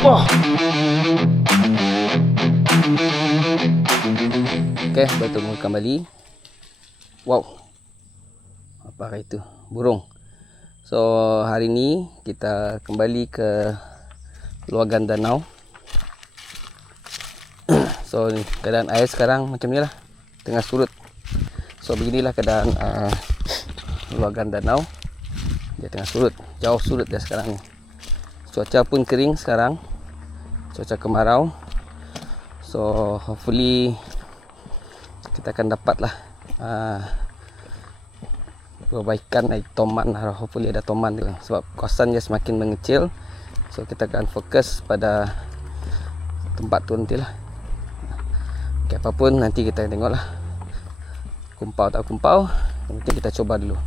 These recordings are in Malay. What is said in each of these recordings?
Wah. Okey, bertemu kembali. Wow. Apakah itu? Burung. So, hari ini kita kembali ke luagan danau. So, keadaan air sekarang macam ni lah. Tengah surut. So, beginilah keadaan luagan danau. Dia tengah surut. Jauh surut dia sekarang ni. Cuaca pun kering sekarang. Cuaca kemarau. So, hopefully kita akan dapatlah perbaikan toman. Hopefully ada toman juga. Sebab kawasan dia semakin mengecil. So, kita akan fokus pada tempat tu nantilah. Okay, apapun nanti kita tengoklah. Kumpau tak kumpau, nanti kita coba dulu.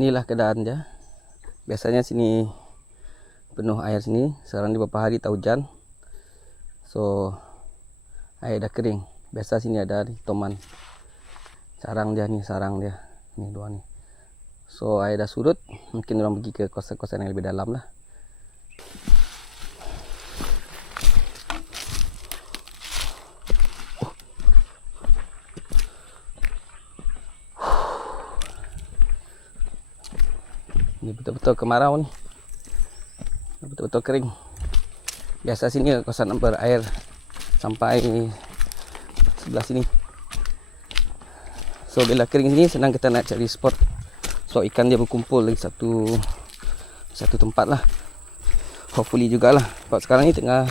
Inilah keadaan dia. Biasanya sini penuh air sini. Sekarang ni beberapa hari tak hujan. So, air dah kering. Biasa sini ada ni, toman. Sarang dia ni, sarang dia. Ni dua ni. So, air dah surut. Mungkin orang pergi ke kawasan-kawasan yang lebih dalam lah. Ni betul-betul kemarau ni. Betul-betul kering. Biasa sini kawasan berair sampai sebelah sini. So, bila kering sini senang kita nak cari spot. So, ikan dia berkumpul lagi satu tempat lah. Hopefully jugalah. Sebab sekarang ni tengah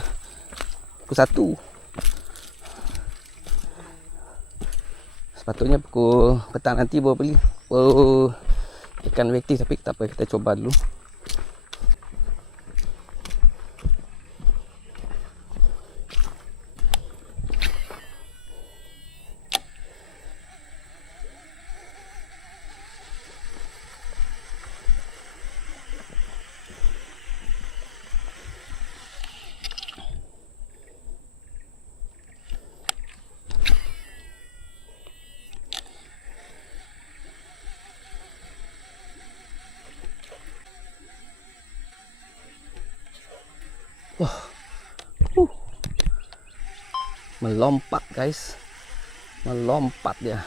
pukul 1. Sepatutnya pukul petang nanti baru beli. Ikan lebih aktif, tapi tak apa, kita coba dulu. Wah. Melompat, guys. Melompat dia.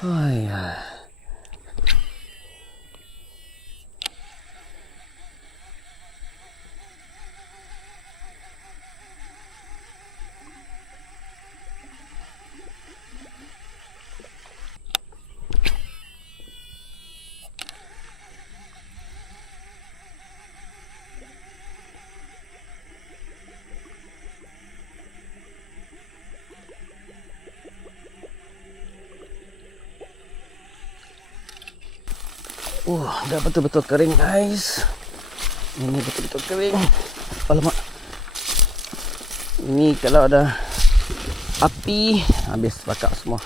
Hai. Dah betul-betul kering, guys. Ini betul-betul kering. Alamak. Ini kalau ada api, habis bakar semua.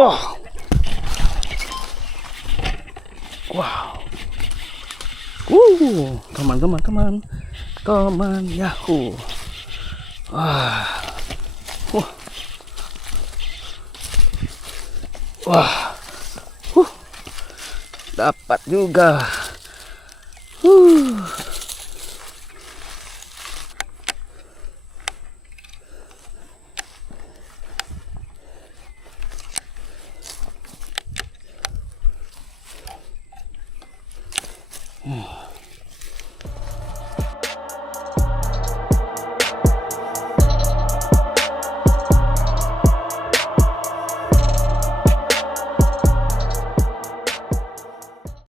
Wah. Wow. Teman, Yahoo. Wah. Wah. Wah. Dapat juga. Hmm.